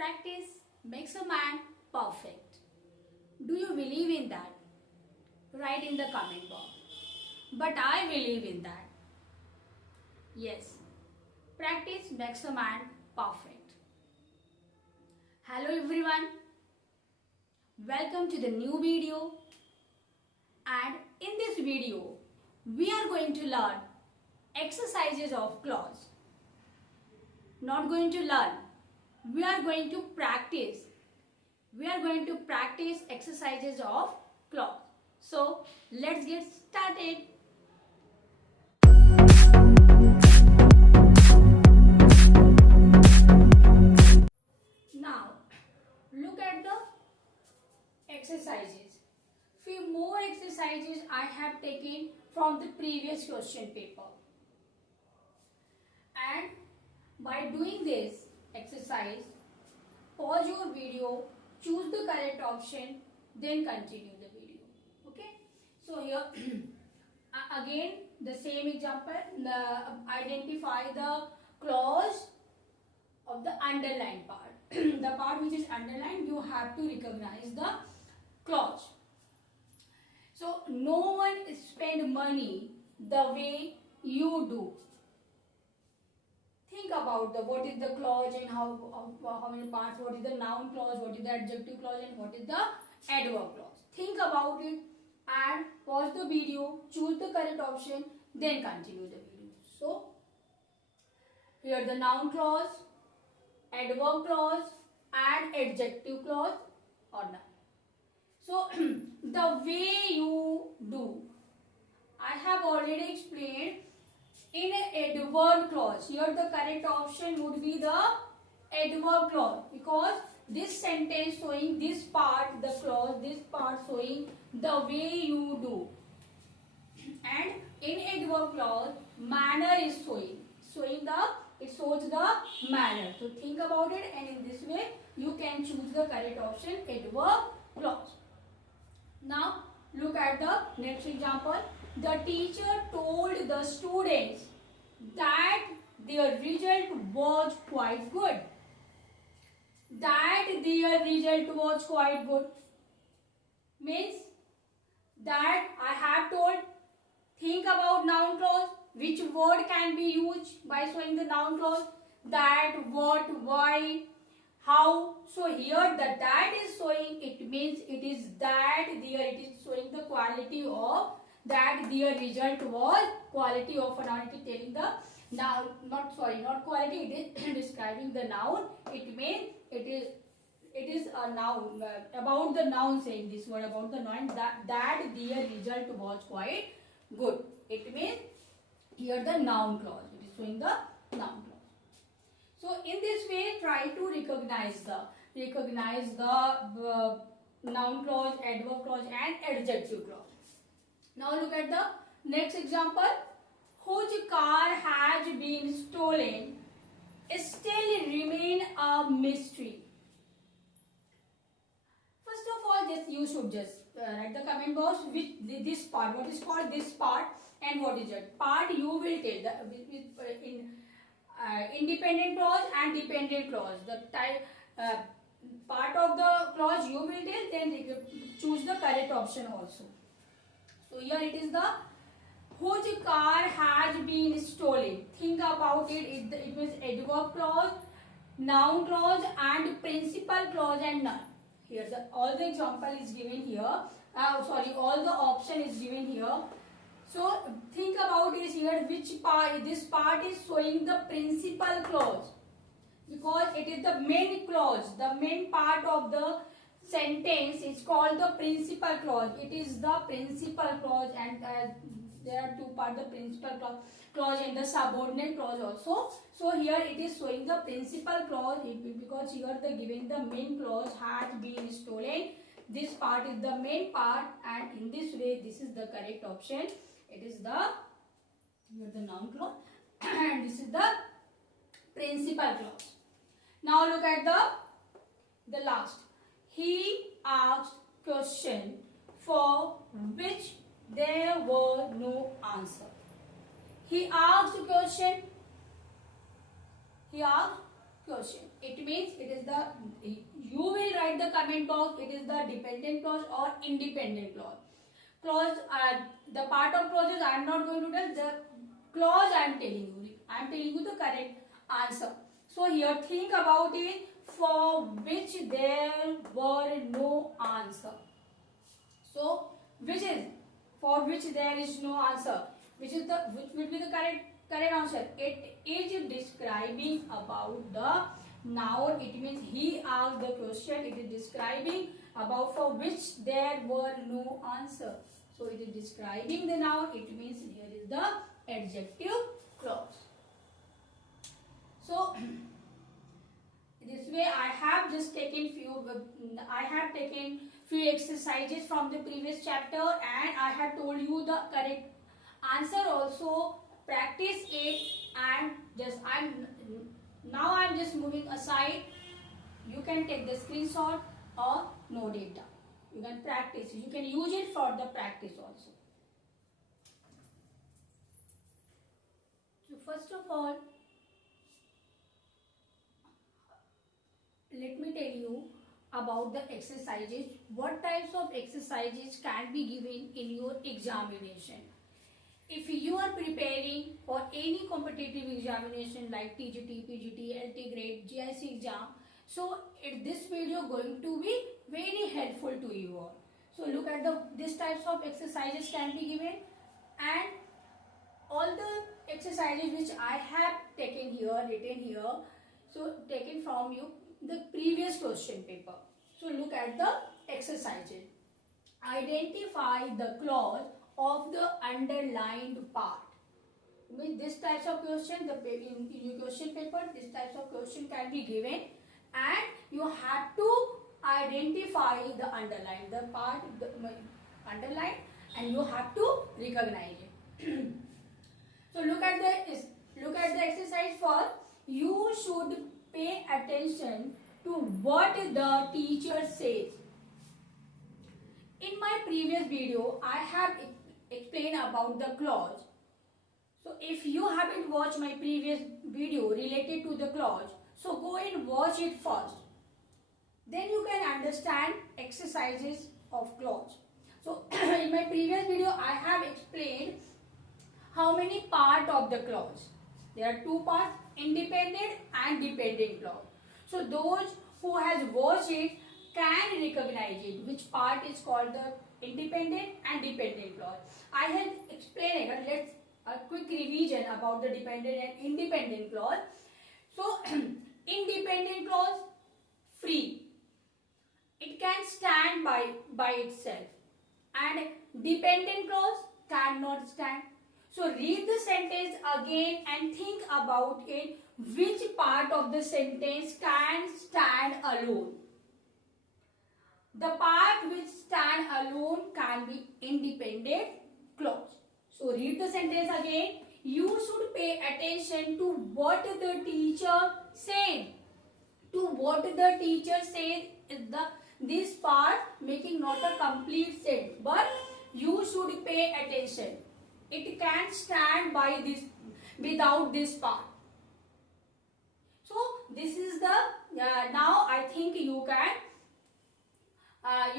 Practice makes a man perfect. Do you believe in that? Write in the comment box. But I believe in that. Yes, practice makes a man perfect. Hello everyone. Welcome to the new video. And in this video, we are going to learn exercises of clause. Not going to learn. We are going to practice. We are going to practice exercises of clause. So, let's get started. Now, look at the exercises. Few more exercises I have taken from the previous question paper. And by doing this exercise, pause your video, choose the correct option, then continue the video. Okay? So here again the same example, identify the clause of the underlined part. The part which is underlined, you have to recognize the clause. So no one spend money the way you do. Think about what is the clause and how many parts, what is the noun clause, what is the adjective clause and what is the adverb clause. Think about it and pause the video, choose the correct option, then continue the video. So, here the noun clause, adverb clause and adjective clause or noun. So, the way you do, I have already explained. In an adverb clause, here the correct option would be the adverb clause, because this sentence showing this part, the clause, this part showing the way you do. And in adverb clause, manner is it shows the manner. So think about it, and in this way you can choose the correct option, adverb clause. Now look at the next example. The teacher told the students that their result was quite good. That their result was quite good means that I have told. Think about noun clause. Which word can be used by showing the noun clause? That, what, why, how. So here the that is showing, it means it is that there, it is showing the quality of that their result was quality of a noun. It is telling the noun, not quality, it is describing the noun. It means it is a noun, about the noun, saying this word about the noun, that their result was quite good. It means here the noun clause, it is showing the noun clause. So in this way, try to recognize the noun clause, adverb clause and adjective clause. Now look at the next example. Whose car has been stolen still remain a mystery. First of all, you should just write the comment box with this part, what is called this part and what is it. Part you will tell in independent clause and dependent clause. The type part of the clause you will tell, then choose the correct option also. So here it is the whose car has been stolen. Think about it. It means adverb clause, noun clause and principal clause and none. Here all the example is given here. All the option is given here. So think about is here which part. This part is showing the principal clause, because it is the main clause. The main part of the sentence is called the principal clause. It is the principal clause, and there are two parts, the principal clause and the subordinate clause also. So here it is showing the principal clause, because here the given the main clause has been stolen. This part is the main part, and in this way this is the correct option. It is the noun clause and this is the principal clause. Now look at the last. He asked question for which there were no answer. He asked question question. It means it is the, you will write the comment box, it is the dependent clause or independent clause. Clause, the part of clauses I am not going to tell, the clause I am telling you. I am telling you the correct answer. So here think about it, for which there were no answer. So which is, for which there is no answer, which is the, which will be the correct answer. It is describing about the noun. It means he asked the question. It is describing about for which there were no answer. So it is describing the noun. It means here is the adjective clause. So this way I have just taken few exercises from the previous chapter, and I have told you the correct answer also. Practice it, and I'm just moving aside. You can take the screenshot or note it down. You can practice. You can use it for the practice also. So first of all, let me tell you about the exercises. What types of exercises can be given in your examination? If you are preparing for any competitive examination like TGT, PGT, LT grade, GIC exam, so this video going to be very helpful to you all. So look at these types of exercises can be given, and all the exercises which I have taken here, written here, so taken from you the previous question paper. So look at the exercises. Identify the clause of the underlined part. With this types of question, in your question paper, this types of question can be given, and you have to identify the underline, the part, the underline, and you have to recognize it. So look at the exercise first. You should pay attention to what the teacher says. In my previous video, I have explained about the clause. So if you haven't watched my previous video related to the clause, so go and watch it first. Then you can understand exercises of clause. So in my previous video, I have explained how many parts of the clause. There are two parts, independent and dependent clause. So those who has watched it can recognize it, which part is called the independent and dependent clause. I have explained it, but let's a quick revision about the dependent and independent clause. So independent clause, free. It can stand by itself, and dependent clause cannot stand. So read the sentence again and think about it. Which part of the sentence can stand alone? The part which stand alone can be independent clause. So read the sentence again. You should pay attention to what the teacher said. To what the teacher said is this part making not a complete sentence, but you should pay attention. It can stand by this without this part. So this is the now I think you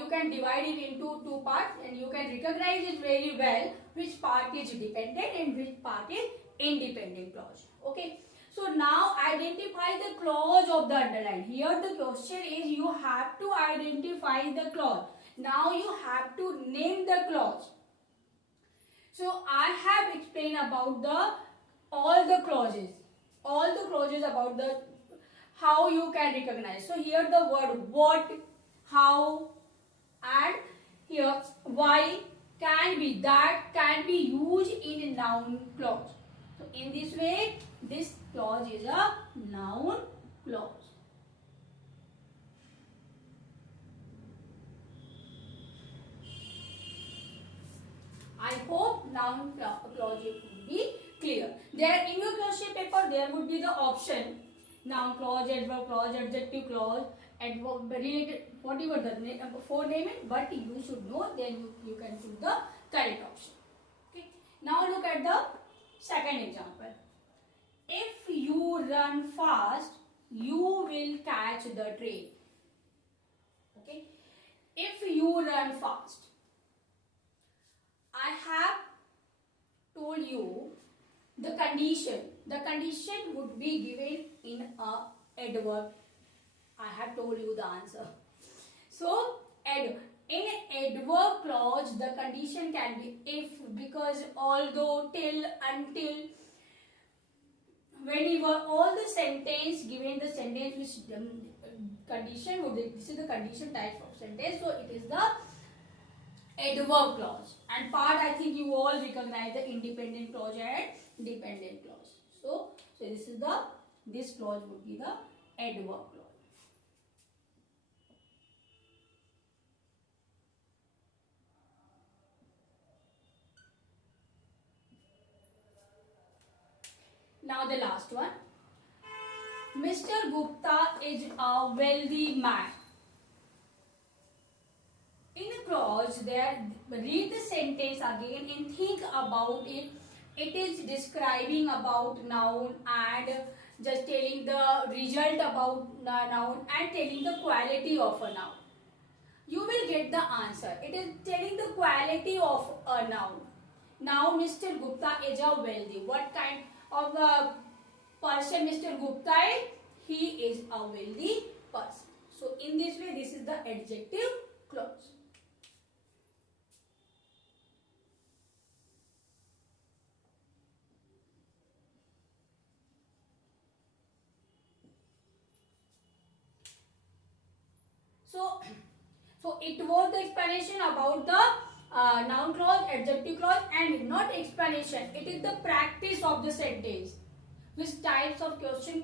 can divide it into two parts, and you can recognize it very well which part is dependent and which part is independent clause. Okay. So now identify the clause of the underline. Here the question is you have to identify the clause. Now you have to name the clause. So I have explained about all the clauses about the how you can recognize. So here the word what, how, and here why can be, that can be used in a noun clause. So in this way, this clause is a noun clause. I hope noun clause would be clear. There in your question paper there would be the option noun clause, adverb clause, adjective clause, adverb related, whatever the for name it, but you should know, then you can choose the correct option. Okay. Now look at the second example. If you run fast, you will catch the train. Okay, if you run fast. I have told you the condition. The condition would be given in a adverb. I have told you the answer. So, in adverb clause, the condition can be if, because, although, till, until, whenever. All the sentence given the sentence which condition would be, this is the condition type of sentence. So, it is the adverb clause. And part, I think you all recognize the independent clause and dependent clause. So this clause would be the adverb clause. Now the last one. Mr. Gupta is a wealthy man. In a clause there, read the sentence again and think about it. It is describing about noun and just telling the result about the noun and telling the quality of a noun. You will get the answer. It is telling the quality of a noun. Now Mr. Gupta is a wealthy. What kind of a person Mr. Gupta is? He is a wealthy person. So in this way, this is the adjective clause. So it was the explanation about the noun clause, adjective clause, and not explanation. It is the practice of the sentence. Which types of question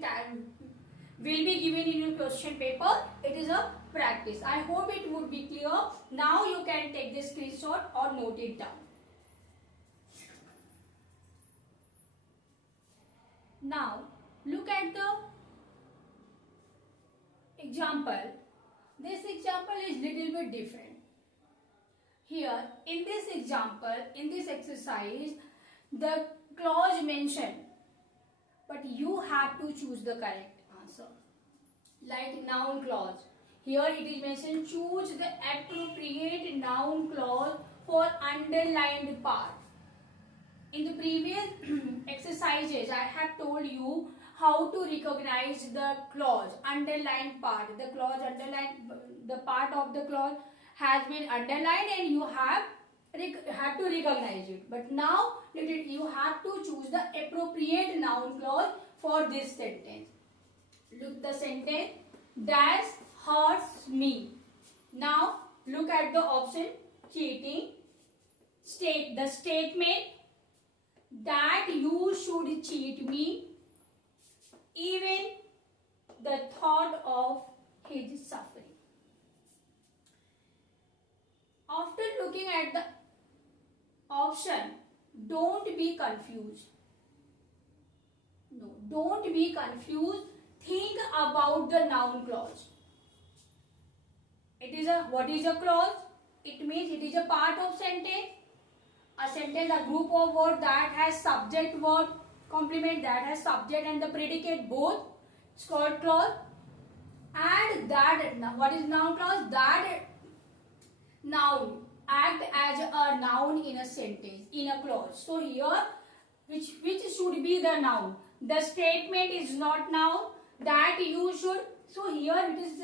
will be given in your question paper. It is a practice. I hope it would be clear. Now you can take the screenshot or note it down. Now look at the example. This example is little bit different. Here in this example, in this exercise, the clause mentioned, but you have to choose the correct answer. Like noun clause. Here it is mentioned, choose the appropriate noun clause for underlined part. In the previous exercises, I have told you how to recognize the clause, underlined part. The clause underlined, the part of the clause has been underlined and you have to recognize it. But now you have to choose the appropriate noun clause for this sentence. Look the sentence, that hurts me. Now look at the option, cheating. State the statement that you should cheat me, even the thought of his suffering. After looking at the option, don't be confused. No, don't be confused. Think about the noun clause. What is a clause? It means it is a part of sentence. A sentence, a group of words that has subject, verb, complement, that has subject and the predicate both. It's called clause. And that, what is noun clause? That noun act as a noun in a sentence, in a clause. So here, which should be the noun? The statement is not noun. That you should. So here it is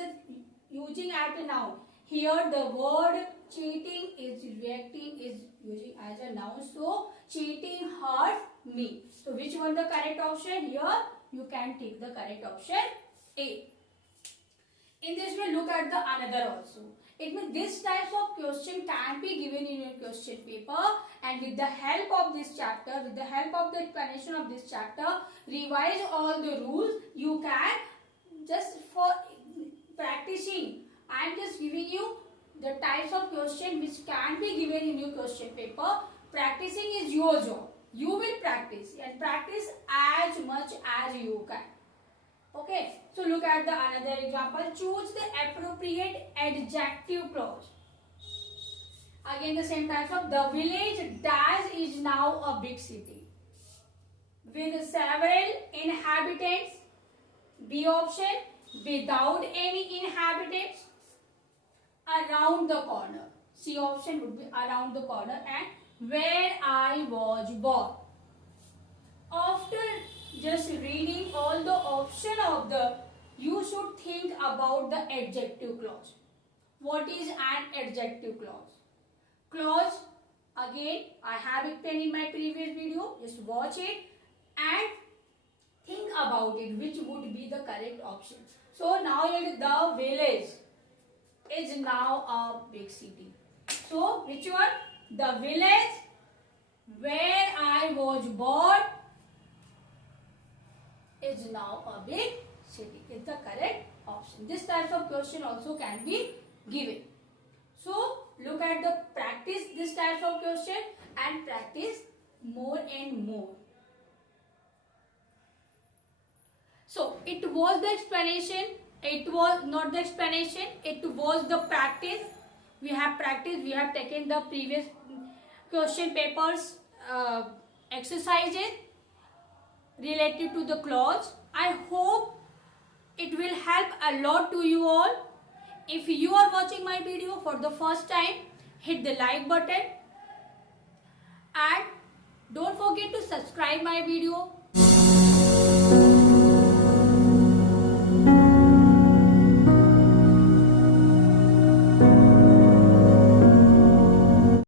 using as a noun. Here the word cheating is reacting, is using as a noun. So cheating hurt me. So which one the correct option? Here you can take the correct option A. In this way, look at the another also. It means this types of question can be given in your question paper, and with the help of this chapter, with the help of the explanation of this chapter, revise all the rules. You can, just for practicing, I am just giving you the types of question which can be given in your question paper. Practicing is your job. You will practice and practice as much as you can. Okay, so look at the another example. Choose the appropriate adjective clause. Again the same types of, the village dash is now a big city with several inhabitants B option, without any inhabitants, around the corner. C option would be around the corner, and where I was born. After just reading all the option of the, you should think about the adjective clause. What is an adjective clause? Clause, again, I have explained in my previous video. Just watch it and think about it, which would be the correct option. So now the village is now a big city. So which one? The village where I was born is now a big city. Is the correct option. This type of question also can be given. So look at the practice this type of question and practice more and more. So it was the explanation. It was not the explanation. It was the practice. We have practiced. We have taken the previous question papers exercises related to the clause. I hope it will help a lot to you all. If you are watching my video for the first time, hit the like button and don't forget to subscribe my video